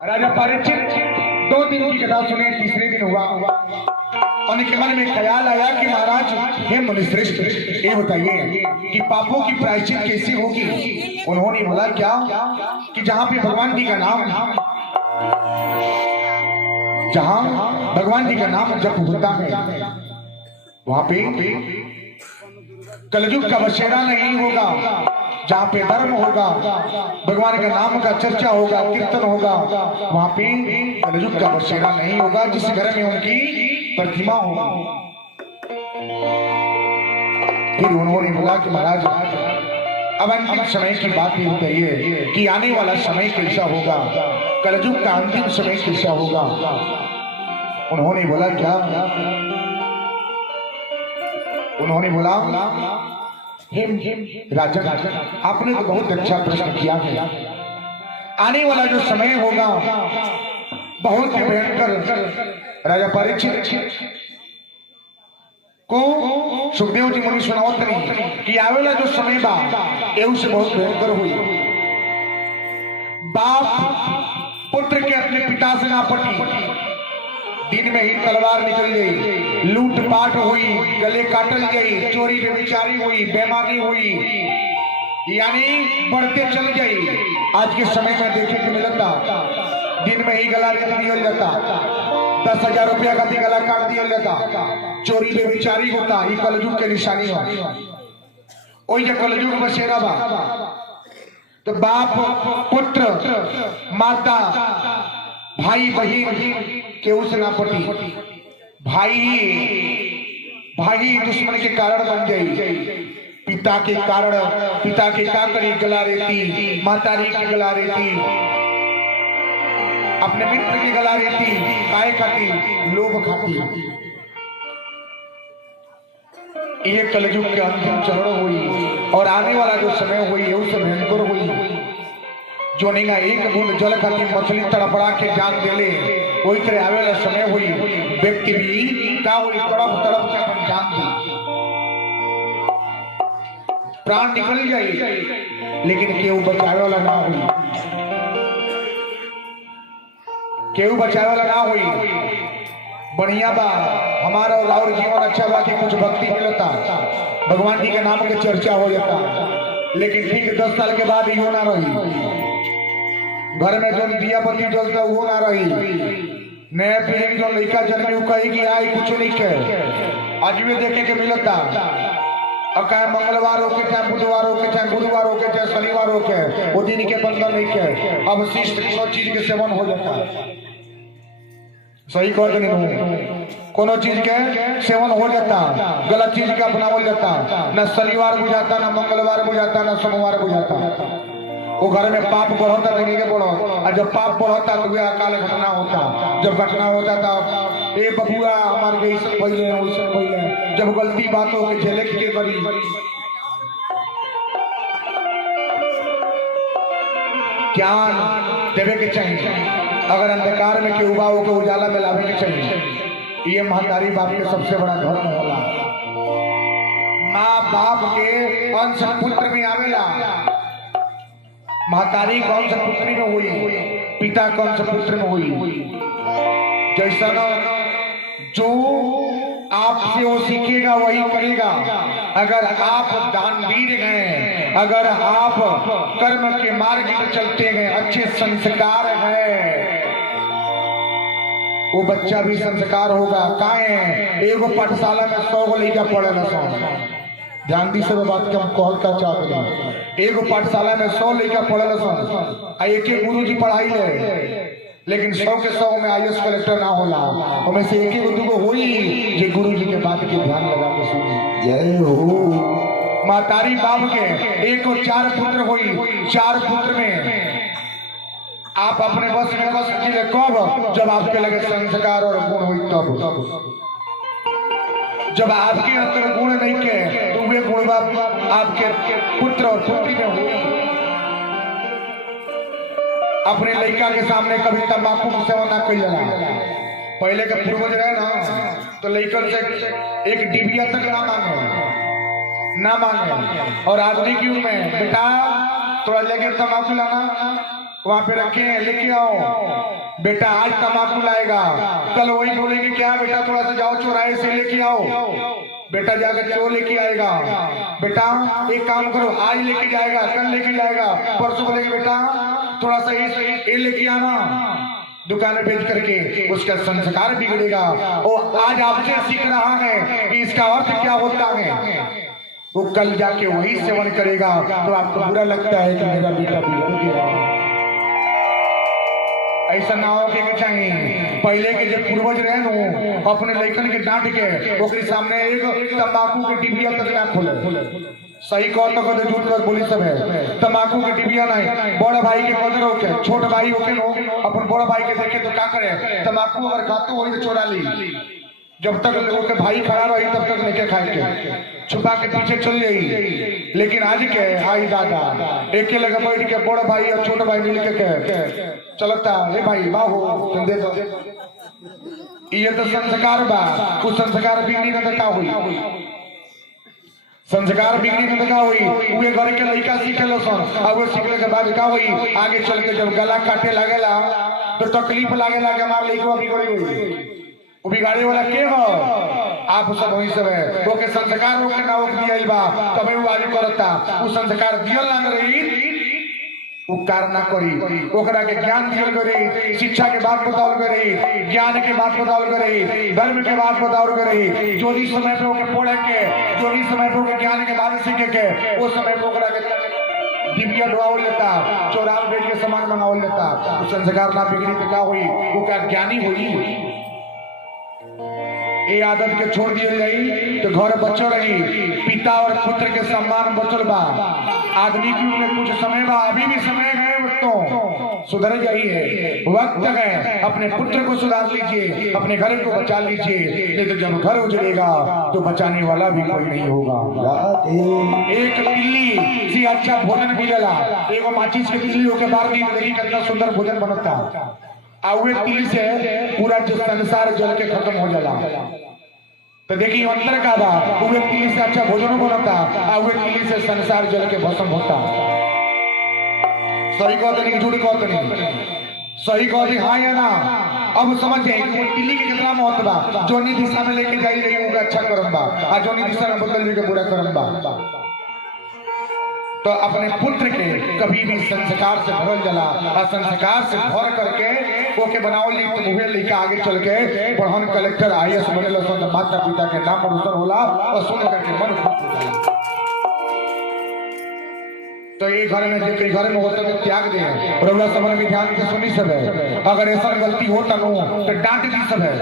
राजा परीक्षित 2 दिन की कथा सुने, तीसरे दिन हुआ उनके मन में ख्याल आया कि महाराज हे मुनिश्रेष्ठ, ये बताइए कि पापों की प्रायश्चित कैसे होगी। उन्होंने बोला क्या कि जहाँ पे भगवान जी का नाम जप होता है वहां पे कलयुग का बसेरा नहीं होगा। जहाँ पे धर्म होगा, भगवान के नाम का चर्चा होगा, कीर्तन होगा, वहां पे कलयुग का बसेरा नहीं होगा। जिस घर में उनकी प्रतिमा होगा। फिर उन्होंने बोला कि महाराज अब अंतिम समय की बात ही बताइए कि आने वाला समय कैसा होगा, कलयुग का अंतिम समय कैसा होगा। उन्होंने बोला क्या? उन्होंने बोला राजन, आपने तो बहुत अच्छा प्रश्न किया है। आने वाला जो समय होगा बहुत ही भयंकर। राजा परीक्षित को सुखदेव जी मुनि सुनावत नहीं कि आवेला जो समय बा एऊ से बहुत भयंकर हुई। बाप पुत्र के अपने पिता से ना पटी, दिन में ही तलवार निकल गई, लूटपाट हुई, गले काटल गई, चोरी बेविचारी हुई, बेईमानी हुई, यानी बढ़ते चल गई। आज के समय में देखे के मिलता दिन में ही गला रेत दिया जाता, 10,000 रुपया का भी गला काट दिया जाता, चोरी बेविचारी होता। ये कलयुग के निशानी हो। वही जो कलयुग बसेरा बा तो बाप पुत्र माता भाई बहन केहू से ना पटी, भाई दुश्मन के कारण बन गई। पिता के कारण, पिता के का करी गला रेती, मातारी की गला रेती, अपने मित्र की गला रेती, काय खाती, लोभ खाती। ये कलयुग के अंतिम चरण हुई और आने वाला जो समय हुई उस भयंकर हुई। जो नहीं एक बूंद जल खाती मछली तड़पड़ा के जान देले, वही तरह आवे वाला समय हुई व्यक्ति भी का हुई तड़प तड़प के अपन जान दी, प्राण निकल गई, लेकिन केहू बचावे वाला ना हुई, केहू बचावे वाला ना हुई। बढ़िया बा हमारा और जीवन अच्छा बा कि कुछ भक्ति मिलता, भगवान जी के नाम के चर्चा हो जाता, लेकिन ठीक 10 साल के बाद यो ना रही। घर में जो दिया बत्ती जलता वो ना रही। नया पीढ़ी जो लड़का जन्मे कहेगी आई कुछ नहीं कहे। आज भी देखे के मिलता, अब चाहे मंगलवार हो के, चाहे बुधवार हो के, चाहे गुरुवार हो के, चाहे शनिवार हो के, वो दिन के बंधन नहीं के। अब शिष्ट सब चीज के सेवन हो जाता। सही कह नहीं, कोनो चीज के सेवन हो जाता, गलत चीज का अपनावल जाता। न शनिवार बुझाता, न मंगलवार बुझाता, न सोमवार बुझाता। वो घर में पाप बढ़ता नहीं के बढ़ो, और जब पाप बढ़ता तो वह अकाल घटना होता। जब घटना होता था ए बबुआ हमारे ऐसा पहले वैसा पहले, जब गलती बातों के झलक के करी। ज्ञान देवे के चाहिए, अगर अंधकार में के उबाओ के उजाला में लावे के चाहिए। ये महतारी बाप के सबसे बड़ा धर्म होला। माँ बाप के अंश पुत्र में आवेला। महतारी कौन सा पुत्री में हुई, पिता कौन सा पुत्र में हुई। जैसा जो आपसे वो सीखेगा वही करेगा। अगर आप दानवीर हैं, अगर आप कर्म के मार्ग पर चलते हैं, अच्छे संस्कार हैं, वो बच्चा भी संस्कार होगा। काहे एगो पाठशाला में 100 गो लड़का पढ़े न। ध्यान दी सब बात के हम कहल का चाहते हैं। एगो पाठशाला में 100 लड़का पढ़े सन, एक गुरु जी पढ़ाई ले, लेकिन 100 के 100 में IAS कलेक्टर ना होला। उनमें से एक ही दूगो हुई जो गुरु जी के बात के ध्यान लगा के सुनी। जय हो। महतारी बाप के एक और 4 पुत्र हुई। 4 पुत्र में आप अपने बस में कस सकिले कब? जब आपके लगे संस्कार और गुण हुई तब। जब आपके अंदर गुण नहीं के तो वे गुण आपके पुत्र और पुत्री में हुई। अपने लड़का के सामने कभी तंबाकू का सेवन ना कर लेना। पहले के पूर्वज रहे ना तो लड़कन से एक डिबिया तक ना मांगे। और आधुनिक युग में बेटा थोड़ा लेके तंबाकू लाना वहां पे रखे हैं, लेके आओ बेटा, आज तंबाकू लाएगा, कल वही बोलेंगे क्या बेटा थोड़ा सा जाओ चौराहे से लेके आओ, बेटा जाकर चोर लेके आएगा, बेटा एक काम करो आज लेके जाएगा, कल लेके जाएगा, परसों बोलेंगे बेटा थोड़ा सा ये लेके आना, दुकान में बेच करके उसका संस्कार बिगड़ेगा। और आज आपसे सीख रहा है कि इसका अर्थ क्या होता है, वो कल जाके वही सेवन करेगा तो आपको बुरा लगता है कि मेरा बेटा बिगड़ गया। ऐसा ना हो के चाहिए, पहले के जो पूर्वज रहे नो अपने लड़कन के डांट के ओकरे सामने एक तंबाकू के डिबिया तक ना खोले, सही कौन तो कहते झूठ बात बोली सब है, तंबाकू के डिबिया नहीं, बड़ा भाई के कदर होके छोट भाई होके लोग अपन बड़ा भाई के देखे तो क्या करे, तंबाकू अगर खाते हो तो चोरा ली, जब तक लोगों के भाई खड़ा रही तब तक लेके खाएंगे, छुपा के पीछे चल गई। लेकिन आज के आई दादा एक लगे बैठ के बड़ा भाई और छोटा भाई मिल के चलता है भाई बाहो तुम दे दो, ये तो संस्कार बा, कुछ संस्कार बिगड़ी न देखा हुई, संस्कार बिगड़ी न देखा हुई, वे घर के लड़का सीखे सन, अब वो सीखने के बाद क्या हुई आगे चल के जब गला काटे लगेला तो तकलीफ लगेला कि हमारे लड़का बिगड़ी हुई, वो बिगाड़े वाला के हो आप सब वही सब है, वो के संस्कार रोके ना रोक दिया बा तबे वो आगे करता, वो संस्कार दियल ना रही उपकार ना करी, ओकरा के ज्ञान दियल करी, शिक्षा के बात बताओ करी, ज्ञान के बात बताओ करी, धर्म के बात बताओ करी, जो भी समय पे ओके पढ़े के, जो भी समय पे ओके ज्ञान के बात सीखे के, वो समय पे ओकरा के डिबिया ढुआव लेता, चौराहा बेच के सामान मंगाओ लेता, वो संस्कार ना बिगड़ी तो क्या हुई, वो क्या ज्ञानी हुई। ये आदत के छोड़ दिए जाई तो घर बचो रही, पिता और पुत्र के सम्मान बचल बा, आदमी की में कुछ समय बा, अभी भी समय है तो सुधर जाइए, वक्त है, अपने पुत्र को सुधार लीजिए, अपने घर को बचा लीजिए, नहीं तो जब घर उजड़ेगा तो बचाने वाला भी कोई नहीं होगा। एक तिल्ली से अच्छा भोजन मिलेला, एगो माचिस के तिल्ली होके बार दी देखी कितना सुंदर भोजन बनता, आवे तिल्ली से पूरा जो संसार जल के खत्म हो जाला, तो देखिए अंतर का बा, उवे तिल्ली से अच्छा भोजन बनता, आवे तिल्ली से संसार जल के भस्म होता। सही कहते नहीं झूठ कहते नहीं, सही कहते हाँ या ना। अब समझ जाए कि तिल्ली के कितना महत्व बा, जोनी दिशा में लेके जाई रही होगा अच्छा कर्म बा, आ जोनी दिशा में बदल के बुरा कर्म बा। तो अपने पुत्र के कभी भी संस्कार से भरल जला, और संस्कार से भर करके ओके बनाओ ली तो मुहे लेके आगे चल के पढ़न कलेक्टर IAS बने तो माता पिता के नाम रोशन होला और सुन करके मन खुश हो जाला। तो ये घर में जो घर में होता है त्याग दे, रउआ समझ में ध्यान से सुनी सब है, अगर ऐसा गलती होता नो तो डांट दी सब है।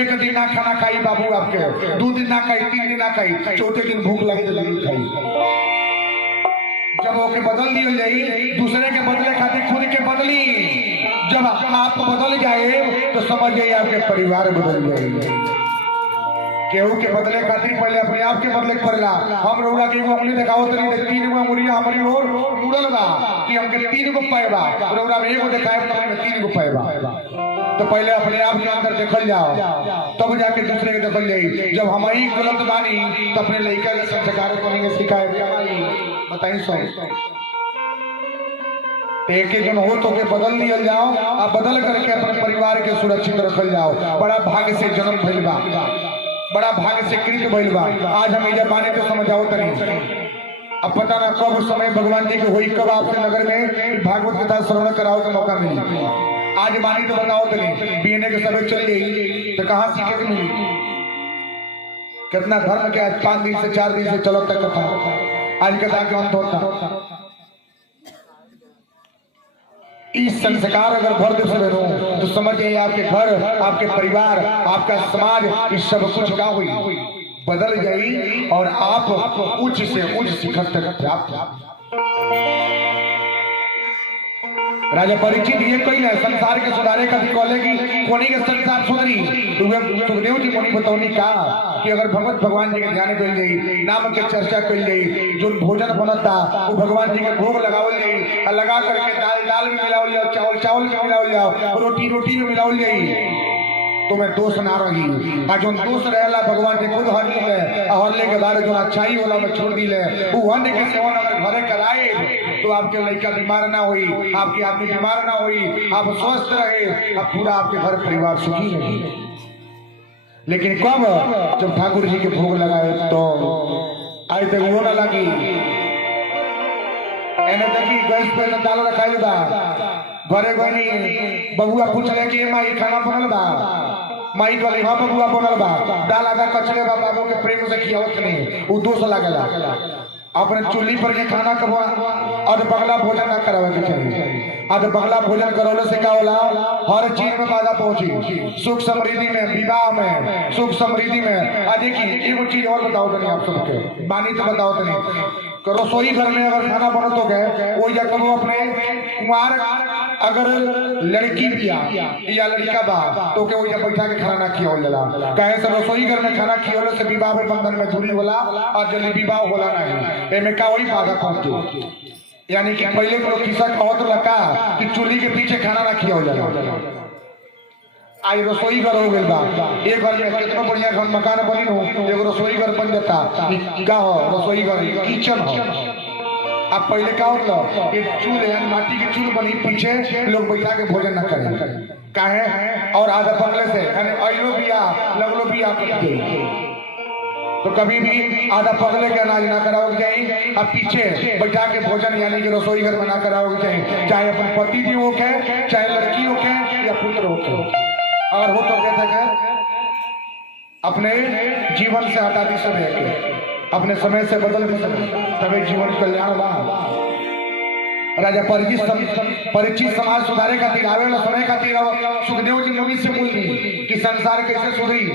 एक दिन ना खाना खाई बाबू आपके, 2 दिन ना खाई, 3 दिन ना खाई, चौथे दिन भूख लगे तो नहीं खाई। जब ओके बदल दी जाए, दूसरे के बदले खातिर खुद के बदली, जब आप बदल जाए तो समझ जाइए आपके परिवार बदल जाएगा। केहू के बदले खातिर पहले अपने आप के बदले पड़ला। हम रउरा के एगो उंगली दिखाओ तो नहीं, 3 गो उंगलियां हमारी ओर मुड़ल बा कि हमके 3 गो पैबा, रउरा में एगो दिखाए तो हमें 3 गो पैबा। तो पहले अपने आप के अंदर देखल जाओ, तब जाके दूसरे के देखल जाई। जब हम ही गलत बानी तो अपने लड़का के संस्कार को नहीं सिखाए, बताइए सो एक जन हो तो के बदल लिया जाओ, और बदल करके अपने परिवार के सुरक्षित रखल जाओ। बड़ा भाग्य से जन्म भइल बा, बड़ा भाग्य से कृत भइल बा। आज हम इधर माने तो समझाओ तनी, अब पता ना कब समय भगवान जी के होई, कब आपसे नगर में भागवत कथा श्रवण कराओ का मौका मिली। आज मानी तो बताओ तनी, BNA के समय चल गई तो कहाँ सीखे के मिली? कितना धर्म के 5 दिन से 4 दिन से चलो तक कथा, आज कथा के अंत होता। इस संस्कार अगर भर दे से हो तो समझिए आपके घर, आपके परिवार, आपका समाज, इस सब कुछ का हुई बदल गई और आप उच्च से उच्च शिखर तक प्राप्त। राजा परीक्षित ये कोई नहीं संसार के सुधारे का भी कॉलेगी कोनी के संसार सुधरी। सुखदेव जी मुनि बतौनी का कि अगर भगवान जी के ध्यान कल जाई, नाम के चर्चा कल जाई, जो भोजन बनता वो भगवान जी के भोग लगावल जाई, लगा करके दाल में मिलावल जाओ, चावल में मिलावल जाओ, रोटी में मिलावल जाई, तुम्हें दोष ना रही। आ जो दोष रहेला भगवान जी खुद हर ले, हरले के बारे जो अच्छाई होला में छोड़ दी ले। वो अन्न के सेवन अगर घरे कराए तो आपके लड़का बीमार ना हुई, आपकी आदमी बीमार ना हुई, आप स्वस्थ रहे, अब पूरा आपके घर परिवार सुखी रहे। लेकिन कब जब ठाकुर जी के भोग लगाए तो आज तक वो ना लगी एने देखी गैस पे दाल रखाई बा घरे गनी बबुआ पूछले कि माई खाना बनल बा, माई कहले हां बबुआ बनल बा, दाल आधा कचरे बा, बाबू के प्रेम से खियावत नहीं उ दोष लागला। अपने चूल्ही पर के खाना कबो और बगला भोजन ना करावे के चाहिए। आज बगला भोजन करौले से का होला हर चीज में बाधा पहुंची, सुख समृद्धि में, विवाह में, सुख समृद्धि में। आज देखिए एगो चीज और बताओ तनी आप सबके बानी तो बताओ तनी रसोई घर में अगर खाना बनत हो गए वो या कबो अपने कुमार अगर लड़की बिया या लड़का बा तो के वो या बैठा के खाना ना खियावल जाला। काहे से रसोई घर में खाना खियावले से विवाह में बंधन में दूरी होला और जल्दी विवाह होला नहीं। एमे का वही बाधा पहुंचे। यानी कि पहले के लोग किस्सा कहत लका कि चूल्ही के पीछे खाना ना खियावल जाला। आज रसोई घर हो गइल बा, एक घर में कितना बढ़िया घर मकान बनी हो एगो रसोई घर बन जाता का हो रसोई घर किचन हो। अब पहले का होता कि चूल्हे यानी माटी के चूल्हे बनी पीछे लोग बैठा के भोजन न करें काहे और आधा पगले से यानी अइलो बिया लगलो बिया कर दे तो कभी भी आधा पगले के अनाज ना कराओगे चाहिए। अब पीछे बैठा के भोजन यानी कि रसोई घर में ना कराओगे चाहिए, चाहे अपन पति जी हो के, चाहे लड़की हो के या पुत्र हो के। अगर हो तो कहते हैं अपने जीवन से हटा दी समय के, अपने समय से बदल दी समय, तभी जीवन कल्याण बा। राजा परिचित समाज सुधारे खातिर आवे वाला समय खातिर सुखदेव जी मुनि से बोली कि संसार कैसे सुधरी,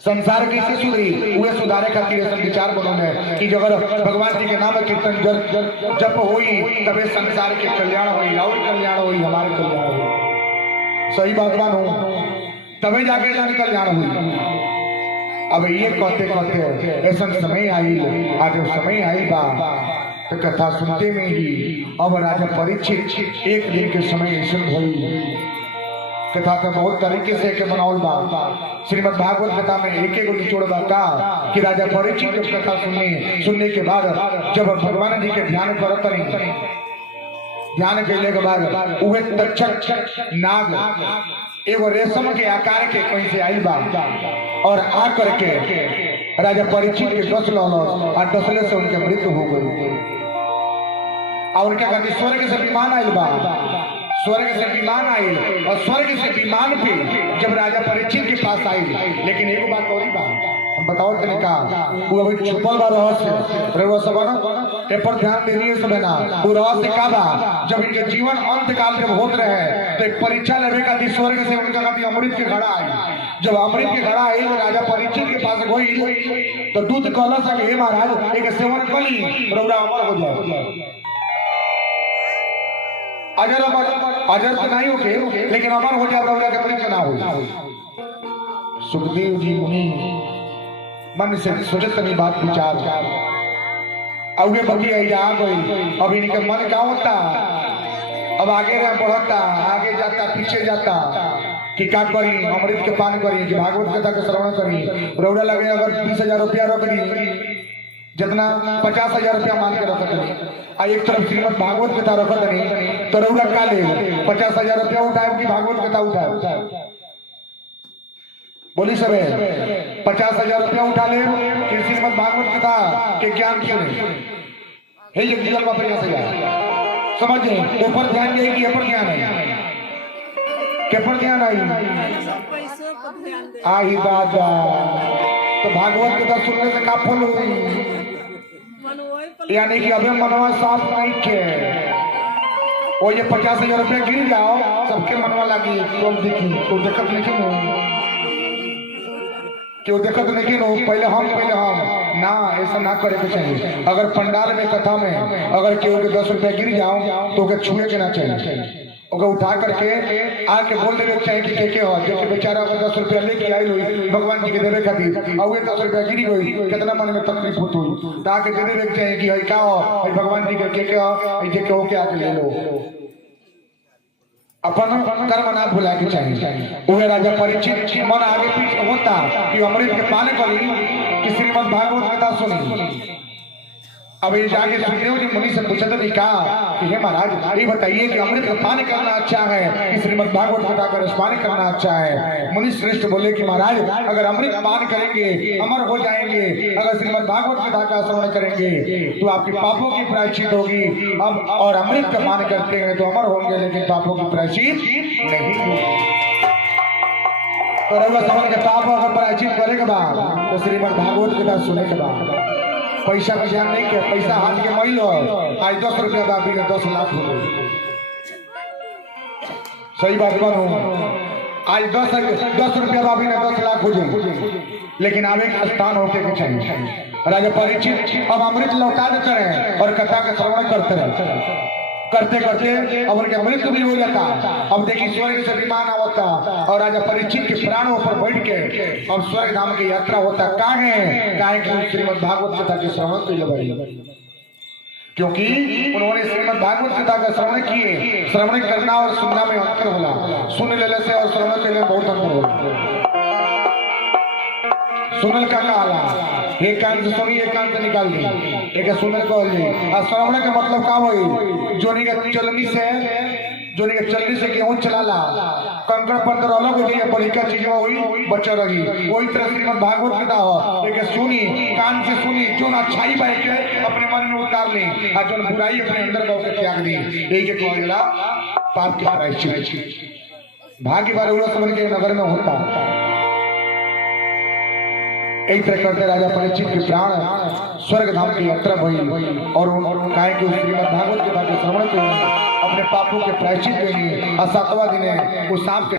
संसार कैसे सुधरी उहे सुधारे खातिर ऐसा विचार बनोगे कि अगर भगवान जी के नाम कीर्तन जप होई तबे संसार के कल्याण होई, और कल्याण होई, हमारे कल्याण होई। सही बात मानो तबे जाके जान कल्याण हुई। अब ये कहते कहते ऐसा समय आई, आज समय आई बा तो कथा सुनते में ही अब राजा परीक्षित एक दिन के समय ऐसा हुई। कथा का बहुत तरीके से के बनावल बा। श्रीमद् भागवत कथा में एक एक निचोड़ बा का कि राजा परीक्षित जब कथा सुनने के बाद जब भगवान जी के ध्यान करत रही, ध्यान करने के बाद उहे तक्षक नाग एगो रेशम के आकार के कहीं से आई बा और आ करके राजा परीक्षित के डस लौल और डसले से उनके मृत्यु हो गई। और उनके कहते स्वर्ग से विमान आयल बा, स्वर्ग से विमान आयल और स्वर्ग से विमान पे जब राजा परीक्षित के पास आई, लेकिन एक बात और ही बा हम बताओ तने का वो अभी छुपल बा रहस्य रहुआ सब ना ए पर ध्यान देनी है सब ना। वो रहस्य का बा जब इनके जीवन अंत काल जब होत रहे तो एक परीक्षा लेवे का स्वर्ग से उनका कभी अमृत के घड़ा आई। जब अमृत के घड़ा आई तो राजा परीक्षित के पास गई तो दूत कहला सा कि हे महाराज एक सेवन कली रउरा अमर हो जाए। अजर तो नहीं होके लेकिन अमर हो जाता रउरा के परीक्षा ना हो। सुखदेव जी मुनि मन से सोचत नहीं बात विचार अगे बगी आई जा गई। अब इनके मन का होता अब आगे बढ़ता, आगे जाता, पीछे जाता कि क्या करी, अमृत के पान करी कि भागवत कथा के श्रवण करी। रौड़ा लगे अगर 20,000 रुपया रख दी जितना 50,000 रुपया मान के रखत नहीं आ एक तरफ श्रीमद् भागवत कथा रखत नहीं तो रौड़ा का ले 50,000 रुपया उठाए कि भागवत कथा उठाए। बोली सब 50,000 रुपया उठा ले कि श्रीमद् भागवत कथा के ज्ञान क्यों नहीं है ये दिल में प्रयास है। समझे ऊपर ध्यान देगी कि ऊपर ध्यान है के पर ध्यान आई आई दादा तो भागवत कथा सुनने से का फल हुई यानी कि अभी मनवा साफ नहीं के वो ये 50,000 रुपया गिर जाओ सबके मनवा लगी लोग देखी तो देखत नहीं क्यों देखत नहीं हो पहले हम ना ऐसा ना करे के चाहिए। अगर पंडाल में कथा में अगर केहू के 10 रुपया गिर जाओ तो ओके छुए के ना चाहिए, ओके उठा करके आके बोल देवे चाहिए कि के हो जो बेचारा अगर 10 रुपया लेके आई लोई भगवान जी के देवे खातिर और 10 रुपया गिरी गई कितना मन में तकलीफ होती ताकि दे देवे चाहिए कि हई का हो हई भगवान जी के हो जे के हो के आके ले लो। अपन कर्म ना भुला के चाहिए। वह राजा परीक्षित मन आगे पीछे होता कि अमृत के पान करी कि श्रीमद् भागवत कथा सुनी अब ये जाके सुखदेव जी मुनि से पूछा तो नहीं कहा कि हे महाराज ये बताइए कि अमृत का पान करना अच्छा है कि श्रीमद् भागवत गीता का रसपान करना अच्छा है। मुनि श्रेष्ठ बोले कि महाराज अगर अमृत पान करेंगे अमर हो जाएंगे, अगर श्रीमद् भागवत गीता का श्रवण करेंगे तो आपके पापों की प्रायश्चित होगी। अब और अमृत का पान करते हैं तो अमर होंगे लेकिन पापों की प्रायश्चित नहीं होगी। तो रउआ समझ के पाप अगर प्रायश्चित करे के बाद तो श्रीमद् भागवत गीता सुने के बाद पैसा का ज्ञान नहीं किया, पैसा हाथ के मैल हो आज 10 रुपया बाबी ने 10 लाख हो गए। सही बात कौन आज 10 रुपया बाबी ने 10 लाख हो जाए, लेकिन अब एक स्थान होके के चाहिए। राजा परीक्षित अब अमृत लौटा देते रहे और कथा का श्रवण करते रहे, करते करते अब उनके मृत्यु भी हो जाता। अब देखिए स्वर्ग से विमान आवता और राजा परीक्षित के प्राणों पर बैठ के अब स्वर्ग धाम की यात्रा होता। काहे कि श्रीमद् भागवत कथा के श्रवण के क्योंकि उन्होंने श्रीमद् भागवत गीता का श्रवण किए। श्रवण करना और सुनना में अंतर होला, सुन लेने से और श्रवण के लिए बहुत अंतर होला। सुनल का काला एक कान से सुनी एक कान से निकाल दी, एक सुनल को ली। और श्रवण का मतलब का होई जोनी के चलनी से गेहूं चलाला कंकड़ पत्थर अलग हो गई बड़ी का चीज हुई बचा रही। वही तरह श्रीमद् भागवत गीता हो एक सुनी कान से सुनी जो अच्छाई बाई के अपने मन में उतार ली और जो बुराई अपने अंदर गाँव के त्याग दी। यही के कहला पाप के प्रायश्चित भाग्य बार समझ के नगर में होता। एक तरह करते राजा परीक्षित के प्राण स्वर्ग धाम की यात्रा हुई और कहे कि श्रीमद् भागवत गीता के श्रवण के अपने पापों के प्रायश्चित के लिए 7वां दिन उस सांप